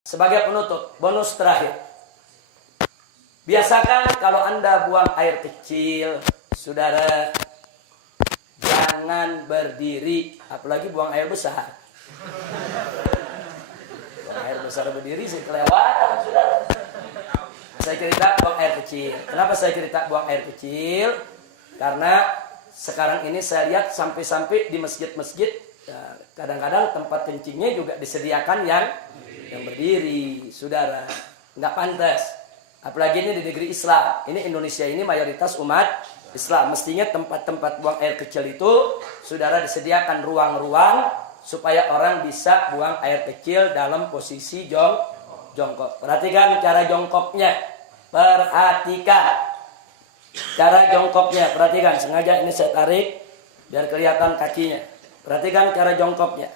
Sebagai penutup, bonus terakhir. Biasakan kalau Anda buang air kecil, saudara, jangan berdiri, apalagi buang air besar. Buang air besar berdiri sih kelewatan, saudara. Saya cerita buang air kecil. Kenapa saya cerita buang air kecil? Karena sekarang ini saya lihat sampai-sampai di masjid-masjid, kadang-kadang tempat kencingnya juga disediakan yang berdiri, saudara. Nggak pantas. Apalagi ini di negeri Islam. Ini Indonesia ini mayoritas umat Islam. Mestinya tempat-tempat buang air kecil itu, saudara, disediakan ruang-ruang supaya orang bisa buang air kecil dalam posisi jongkok. Perhatikan cara jongkoknya. Perhatikan cara jongkoknya. Perhatikan, sengaja ini saya tarik biar kelihatan kakinya. Perhatikan cara jongkoknya.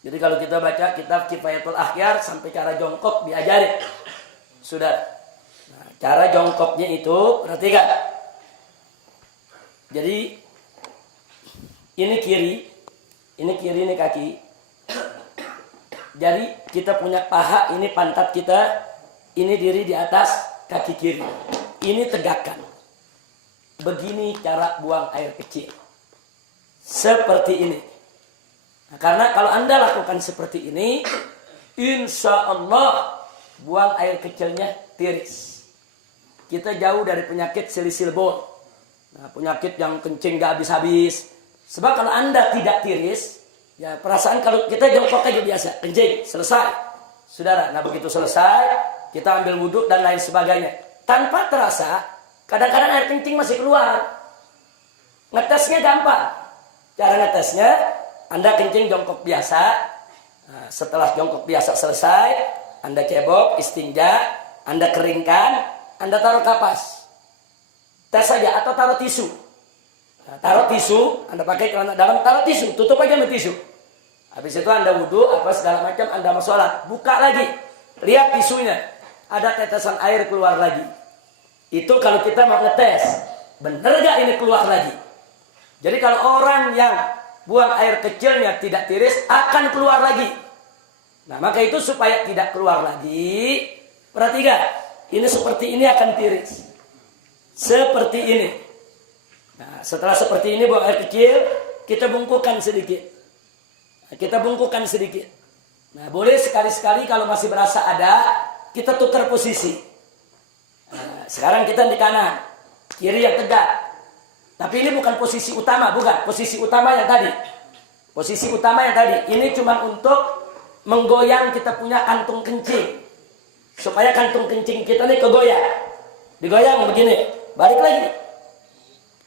Jadi kalau kita baca kitab Kifayatul Akhyar sampai cara jongkok diajarin. Sudah. Nah, cara jongkoknya itu perhatikan. Jadi ini kiri, ini kaki. Jadi kita punya paha, ini pantat kita, ini diri di atas kaki kiri. Ini tegakkan. Begini cara buang air kecil. Seperti ini. Nah, karena kalau Anda lakukan seperti ini, insya Allah buang air kecilnya tiris. Kita jauh dari penyakit silisil bol. Nah, penyakit yang kencing gak habis-habis. Sebab kalau Anda tidak tiris, ya perasaan kalau kita jongkok aja biasa, kencing, selesai. Saudara, nah begitu selesai, kita ambil wudhu dan lain sebagainya. Tanpa terasa, kadang-kadang air kencing masih keluar. Ngetesnya gampang. Cara ngetesnya, Anda kencing jongkok biasa. Nah, setelah jongkok biasa selesai, Anda cebok, istinja, Anda keringkan, Anda taruh kapas. Tes saja atau taruh tisu. Nah, taruh tisu, Anda pakai celana dalam, taruh tisu, tutup aja sama tisu. Habis itu Anda wudhu, apa segala macam, Anda mau sholat. Buka lagi, lihat tisunya. Ada tetesan air keluar lagi. Itu kalau kita mau ngetes, bener gak ini keluar lagi? Jadi kalau orang yang buang air kecilnya tidak tiris, akan keluar lagi. Nah, maka itu supaya tidak keluar lagi, perhatikan, ini seperti ini akan tiris. Seperti ini. Nah, setelah seperti ini buang air kecil, kita bungkukan sedikit. Nah, kita bungkukan sedikit. Nah, boleh sekali-sekali kalau masih berasa ada, kita tukar posisi. Nah, sekarang kita di kanan, kiri yang tegak. Tapi ini bukan posisi utama, bukan. Posisi utama yang tadi. Posisi utama yang tadi. Ini cuma untuk menggoyang kita punya kantung kencing. Supaya kantung kencing kita ini kegoyang. Digoyang begini. Balik lagi.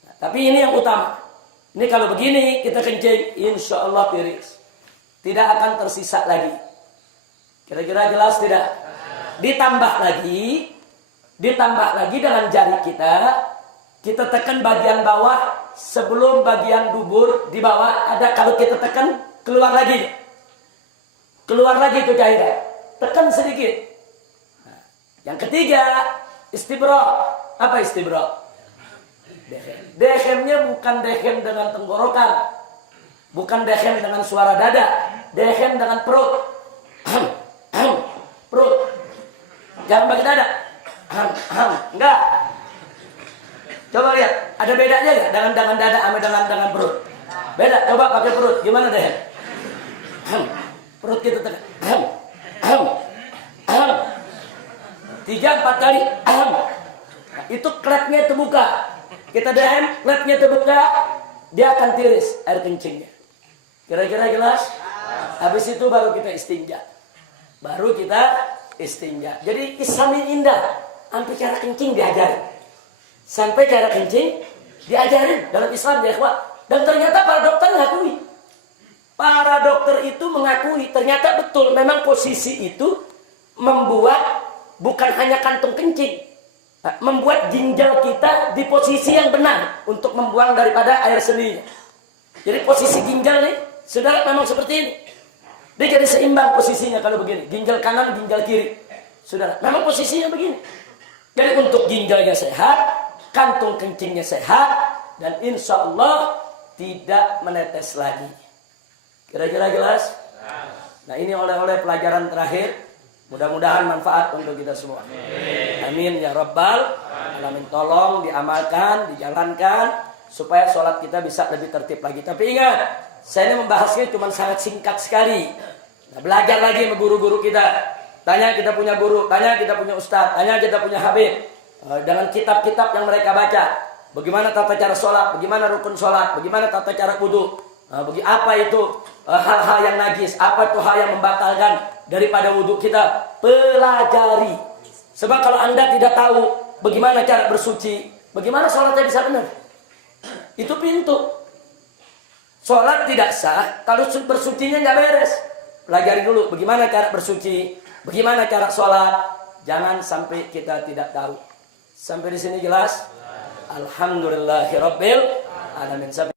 Nah, tapi ini yang utama. Ini kalau begini kita kencing, insya Allah tiris. Tidak akan tersisa lagi. Kira-kira jelas tidak? Ditambah lagi dengan jari kita tekan bagian bawah sebelum bagian dubur di bawah ada, kalau kita tekan keluar lagi itu cairan, tekan sedikit. Nah, yang ketiga istibra. Apa istibra? Dehem-nya bukan dehem dengan tenggorokan, bukan dehem dengan suara dada, dehem dengan perut. Perut, jangan pakai dada. Enggak. Coba lihat, ada bedanya nggak dengan dada sama dengan perut? Beda. Coba pakai perut, gimana deh? Perut kita tekan. 3-4 kali. Nah, itu klepnya terbuka. Kita dehem, klepnya terbuka, dia akan tiris air kencingnya. Kira-kira jelas? Habis itu baru kita istinja. Jadi Islam ini indah. Sampai cara kencing diajarin. Sampai cara kencing diajarin dalam Islam, ya ikhwah. Dan ternyata para dokter mengakui. Para dokter itu mengakui ternyata betul memang posisi itu membuat bukan hanya kantung kencing, membuat ginjal kita di posisi yang benar untuk membuang daripada air seninya. Jadi posisi ginjal nih, saudara, memang seperti ini. Dia jadi seimbang posisinya kalau begini. Ginjal kanan, ginjal kiri. Saudara, memang posisinya begini. Jadi untuk ginjalnya sehat, kantung kencingnya sehat, dan insya Allah tidak menetes lagi. Kira-kira jelas? Nah ini oleh-oleh pelajaran terakhir. Mudah-mudahan manfaat untuk kita semua. Amin ya Rabbal Alamin. Tolong diamalkan, dijalankan supaya sholat kita bisa lebih tertib lagi. Tapi ingat, saya ini membahasnya cuma sangat singkat sekali. Nah, belajar lagi sama guru-guru kita. Tanya kita punya guru, tanya kita punya ustadz, tanya kita punya habib. Dengan kitab-kitab yang mereka baca. Bagaimana tata cara sholat, bagaimana rukun sholat, bagaimana tata cara wudu. Apa itu hal-hal yang najis, apa itu hal yang membatalkan daripada wudu kita. Pelajari. Sebab kalau Anda tidak tahu bagaimana cara bersuci, bagaimana sholatnya bisa benar? Itu pintu. Sholat tidak sah kalau bersucinya nggak beres. Pelajari dulu bagaimana cara bersuci, bagaimana cara sholat. Jangan sampai kita tidak tahu. Sampai di sini jelas? Alhamdulillahirabbil alamin.